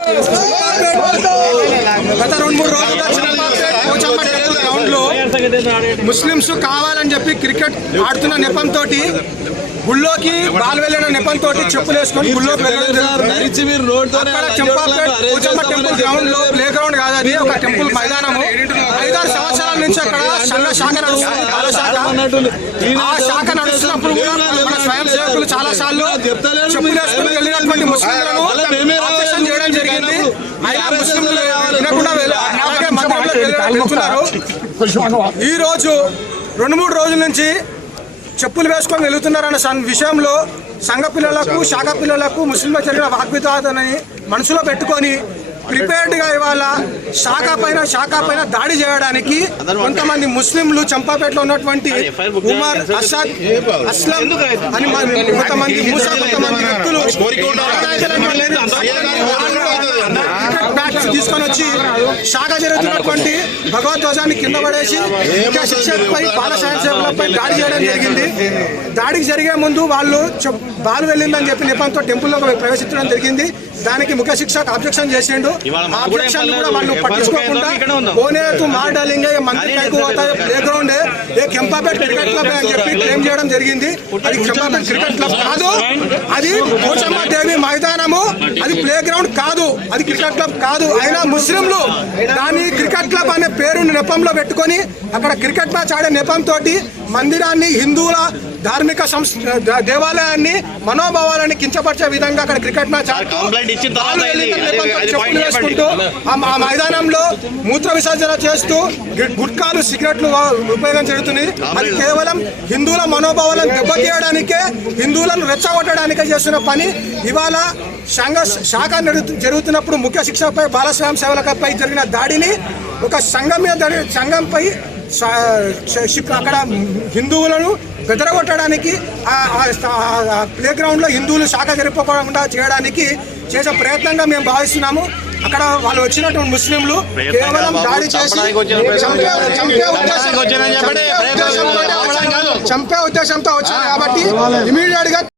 గత 2-3 రోజులుగా గ్రౌండ్ లో ముస్లింస్ కావాలని చెప్పి క్రికెట్ ఆడుతున్న నెపంతో గుళ్ళోకి బాల్ వెళ్ళిన నెపంతో చెప్పులు వేసుకొని గుళ్ళోకి టెంపుల్ గ్రౌండ్ లో ప్లే గ్రౌండ్ కాదు, అది ఒక టెంపుల్ మైదానము. 5-6 సంవత్సరాల నుంచి అక్కడ శాఖ నడుస్తుంది. ఆ శాఖ నడుస్తున్నప్పుడు కూడా మన స్వయం సేవకులు చాలా సార్లు చెప్పులు వేసుకుని వెళ్ళినటువంటి ముస్లింలను చేయడం జరిగింది. ముస్లింలు వినకుండా వెళ్తున్నారు. ఈ రోజు 2-3 రోజుల నుంచి చెప్పులు వేసుకొని వెళుతున్నారన్న విషయంలో సంఘ పిల్లలకు శాఖ పిల్లలకు ముస్లింల జరిగిన వాగ్వివాదాన్ని మనసులో పెట్టుకొని ప్రిపేర్డ్గా ఇవాళ శాఖ పైన దాడి చేయడానికి కొంతమంది ముస్లింలు చంపాపేటలో ఉన్నటువంటి ఉమర్, అసద్, అస్లం అని కొంతమంది వ్యక్తులు తీసుకొని వచ్చి శాఖ జరుగుతున్నటువంటి భగవద్ధ్వజాన్ని కింద పడేసి శిక్షకుపై బాల సాయంసేవలపై దాడి చేయడం జరిగింది. దాడికి జరిగే ముందు వాళ్ళు బాలు వెళ్ళిందని చెప్పి నెపంతో టెంపుల్లో ప్రవేశించడం జరిగింది. దానికి ముఖ్య శిక్షకు అబ్జెక్షన్ చేసిండు. ఆబ్జెక్షన్ కూడా వాళ్ళు పట్టించుకోకుండా కోనేతు మారడాలింగే మంత్రి కైకు పోతాయి ప్లే గ్రౌండ్ ఏ కెంపాపేట క్రికెట్ క్లబ్ అని చెప్పి క్లెయిమ్ చేయడం జరిగింది. అది కెంపాపేట క్రికెట్ క్లబ్ కాదు, అది పోచమ్మ దేవి మైదానము, అది ప్లే గ్రౌండ్ కాదు, అది క్రికెట్ క్లబ్ కాదు. అయినా ముస్లింలు దాన్ని క్రికెట్ క్లబ్ అనే పేరు నెపంలో పెట్టుకొని అక్కడ క్రికెట్ మ్యాచ్ ఆడే నెపంతో మందిరాన్ని, హిందువుల ధార్మిక దేవాలయాన్ని, మనోభావాలని కించపరిచే విధంగా అక్కడ క్రికెట్ మ్యాచ్ వేసుకుంటూ ఆ మైదానంలో మూత్ర విసర్జన చేస్తూ గుట్కాలు, సిగరెట్లు ఉపయోగం జరుగుతుంది. అది కేవలం హిందువుల మనోభావాలను దెబ్బతీయడానికే, హిందువులను రెచ్చగొట్టడానికే చేస్తున్న పని. ఇవాళ శాఖ జరుగుతున్నప్పుడు ముఖ్య శిక్షపై బాలస్వామి సేవలపై జరిగిన దాడిని ఒక సంఘంపై అక్కడ హిందువులను బెదరగొట్టడానికి, ప్లే గ్రౌండ్ లో హిందువులు శాఖ జరుపుకోకుండా చేయడానికి చేసే ప్రయత్నంగా మేము భావిస్తున్నాము. అక్కడ వాళ్ళు వచ్చినటువంటి ముస్లింలు కేవలం దాడి చేసి చంపే ఉద్దేశంతో వచ్చారు కాబట్టి ఇమీడియట్ గా